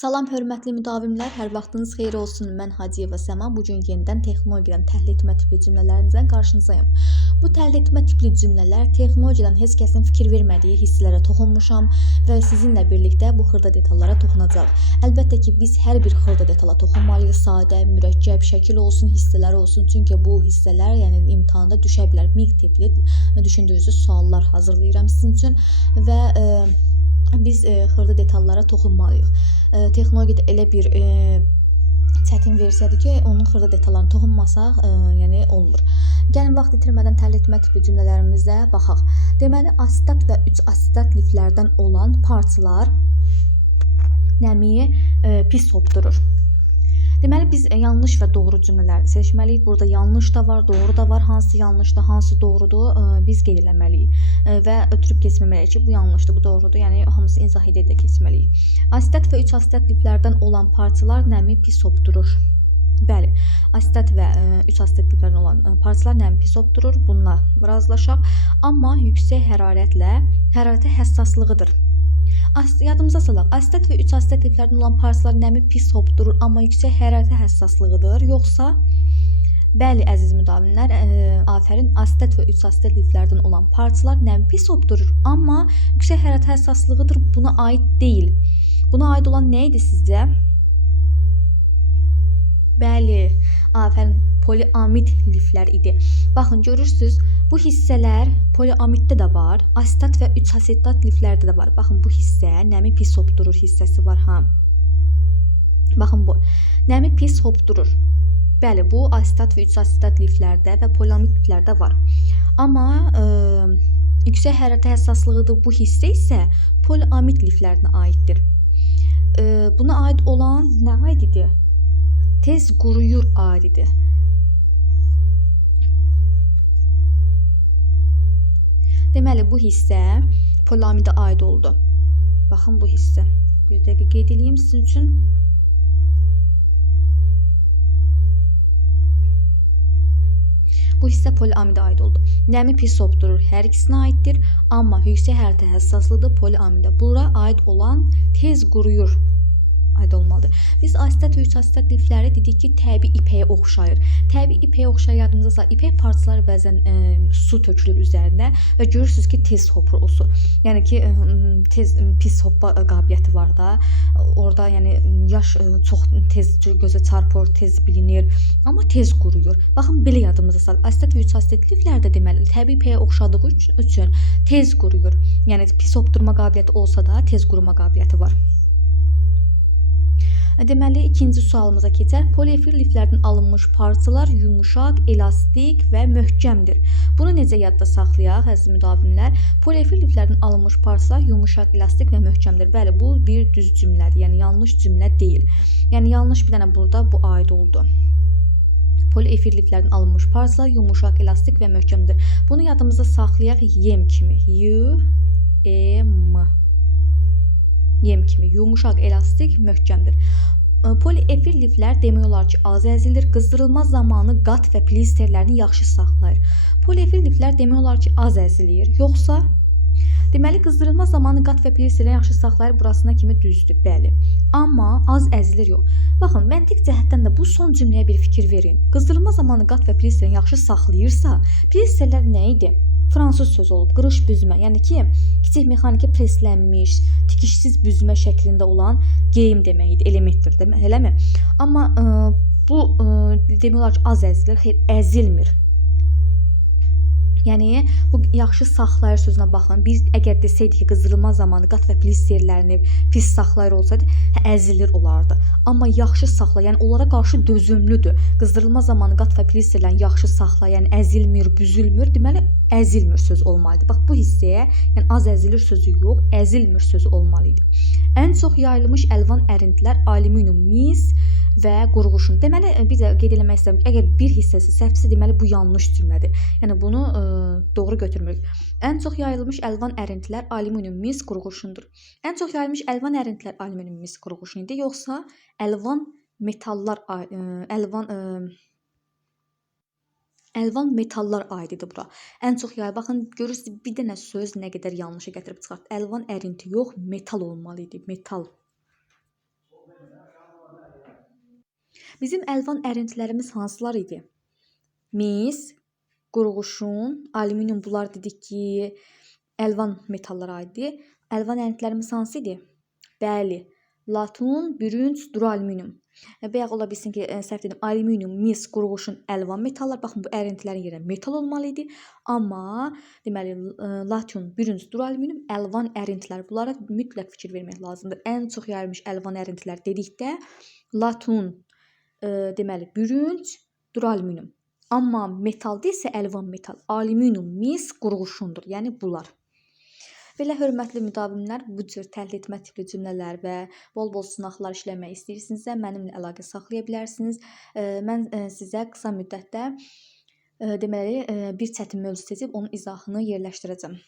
Salam hörmətli müdavimlər, hər vaxtınız xeyir olsun. Mən Hacıyeva Səma. Bu gün yenidən texnologiyadan təhlil etmə tipli cümlələrinizlə qarşınızdayım. Bu təhlil etmə tipli cümlələr texnologiyadan heç kəsin fikir vermədiyi hisslərə toxunmuşam və sizinlə birlikdə bu xırda detallara toxunacaq. Əlbəttə ki, biz hər bir xırda detala toxunmalıyıq. Sadə, mürəkkəb, şəkil olsun, hissələr olsun. Çünki bu hissələr, yəni imtahanda düşə bilər. MIQ tipli düşündüyünüz suallar hazırlayıram sizin üçün və biz xırda detallara toxunmalıyıq. Texnologiyada elə bir çətin versiyadır ki, onun xırda detallarına toxunmasaq, yəni olmur. Gəlin vaxt itirmədən təhlil etmə tipli cümlələrimizə baxaq. Deməli, asitat və 3 asitat liflərdən olan parçalar nəmi pis hopdurur. Deməli, biz yanlış və doğru cümlələri seçməliyik. Burada yanlış da var, doğru da var. Hansı yanlışdır, hansı doğrudur biz qeyd eləməliyik. Və ötürüb keçməməliyik ki, bu yanlışdır, bu doğrudur. Yəni, hamısı izah edə keçməliyik. Asitat və 3 asitat liflərdən olan parçalar nəmi pis hopdurur. Bəli, asitat və 3 asitat liflərdən olan parçalar nəmi pis hopdurur. Bununla razılaşaq. Amma yüksək hərarətə həssaslığıdır. Yadımıza salaq. Asitat və 3 asitat liflərdən olan parçalar nəmi pis hopdurur, amma yüksək hərarətə həssaslığıdır. Yoxsa, bəli əziz müdavimlər, afərin, asitat və 3 asitat liflərdən olan parçalar nəmi pis hopdurur, amma yüksək hərarətə həssaslığıdır. Buna aid deyil. Buna aid olan nə idi sizcə? Bəli, afərin, poliamid liflər idi. Baxın, görürsünüz, bu hissələr poliamiddə də var, asitat və 3 asitat liflərdə də var. Baxın, bu hissə nəmi pis hopdurur hissəsi var, ha. Baxın, bu nəmi pis hopdurur. Bəli, bu asitat və 3 asitat liflərdə və poliamid liflərdə var. Amma yüksək hərarətə həssaslığıdır bu hissə isə poliamid liflərinə aiddir. Buna aid olan nə aid idi? Tez quruyur aididir. Deməli, bu hissə poliamidə aid oldu. Baxın, bu hissə. Bir dəqiqə qeyd edeyim sizin üçün. Bu hissə poliamidə aid oldu. Nəmi pis hopdurur hər ikisinə aiddir. Amma yüksək hərarətə həssaslıdır poliamidə. Bura aid olan tez quruyur aid olmalıdır. Biz asitat və 3 asitat lifləri dedik ki, təbii ipəyə oxşayır. Təbii ipəyə oxşayır, yadımıza salaq. İpək parçaları bəzən su tökülür üzərinə və görürsünüz ki, tez hopur o su. Yəni ki, pis hoppa qabiliyyəti var da. Orada yəni yaş çox tez gözə çarpır, tez bilinir, amma tez quruyur. Baxın, belə yadımıza salaq. Asitat və 3 asitat liflərdə deməli, təbii ipəyə oxşadığı üçün tez quruyur. Yəni pis hopdurma qabiliyyəti olsa da tez quruma qabiliyyəti var. Deməli, ikinci sualımıza keçər. Poliefir liflərdən alınmış parçalar yumuşaq, elastik və möhkəmdir. Bunu necə yadda saxlayaq, əziz müdavimlər? Poliefir liflərdən alınmış parçalar yumuşaq, elastik və möhkəmdir. Bəli, bu bir düz cümlədir, yəni yanlış cümlə deyil. Yəni yanlış bir dənə burada bu aid oldu. Poliefir liflərdən alınmış parçalar yumuşaq, elastik və möhkəmdir. Bunu yadımızda saxlayaq yem kimi. Yem kimi, yumuşaq, elastik, möhkəmdir. Poliefir liflər demək olar ki, az əzilir, qızdırılma zamanı qat və plisterlərini yaxşı saxlayır. Poliefir liflər demək olar ki, az əzilir, yoxsa? Deməli, qızdırılma zamanı qat və plisterləri yaxşı saxlayır, burasına kimi düzdür, bəli. Amma az əzilir yox. Baxın, məntiq cəhətdən də bu son cümləyə bir fikir verin. Qızdırılma zamanı qat və plisterini yaxşı saxlayırsa, plisterlər nə idi? Fransız sözü olub, qırış büzmə, yəni ki, kiçik mexaniki preslənmiş, tikişsiz büzmə şəklində olan geyim deməkdir, elementdir, eləmi? Amma bu demək olar ki, az əzilir, xeyr, əzilmir. Yəni, bu yaxşı saxlayır sözünə baxın. Biz əgər desəydik ki, qızdırılma zamanı qat və plisterlərini pis saxlayır olsaydı, əzilir olardı. Amma yaxşı saxlayan, yəni onlara qarşı dözümlüdür. Qızdırılma zamanı qat və plisterlərini yaxşı saxlayan, əzilmir, büzülmür, deməli, əzilmir söz olmalıdır. Bax, bu hissəyə, yəni az əzilir sözü yox, əzilmir sözü olmalıydı. Ən çox yayılmış əlvan ərintilər alüminium, mis və qurğuşun. Deməli, biz qeyd eləmək istəyirəm ki, əgər bir hissəsi səhvsə, deməli, bu yanlış cümlədir. Yəni, bunu doğru götürmürük. Ən çox yayılmış əlvan ərintilər alüminium, mis, qurğuşundur. Ən çox yayılmış əlvan ərintilər alüminium, mis, qurğuşun idi, yoxsa əlvan metallar, əlvan metallar aididir bura. Ən çox yay, baxın, görürsünüz bir dənə söz nə qədər yanlışa gətirib çıxart. Əlvan ərinti yox, metal olmalı idi, metal. Bizim əlvan ərintilərimiz hansılar idi? Mis, qurğuşun, alüminium, bunlar dedik ki, əlvan metallara aiddir. Əlvan ərintilərimiz hansı idi? Bəli, latun, bürünc, duralüminium. Bayaq ola bilsin ki, səhv dedim. Alüminium, mis, qurğuşun əlvan metallar. Baxın, bu ərintilərin yerinə metal olmalı idi. Amma deməli latun, bürünc, duralüminium əlvan ərintilər. Bunlara mütləq fikir vermək lazımdır. Ən çox yayılmış əlvan ərintilər dedikdə latun, deməli bürünc, duralüminium. Amma metalda isə əlvan metal, alüminium, mis, qurğuşundur. Yəni bunlar. Belə hörmətli müdavimlər, bu cür təhlil etmə tipli cümlələr və bol-bol sınaqlar işləmək istəyirsinizsə, mənimlə əlaqə saxlaya bilərsiniz. Mən sizə qısa müddətdə deməli bir çətin mövzu seçib onun izahını yerləşdirəcəm.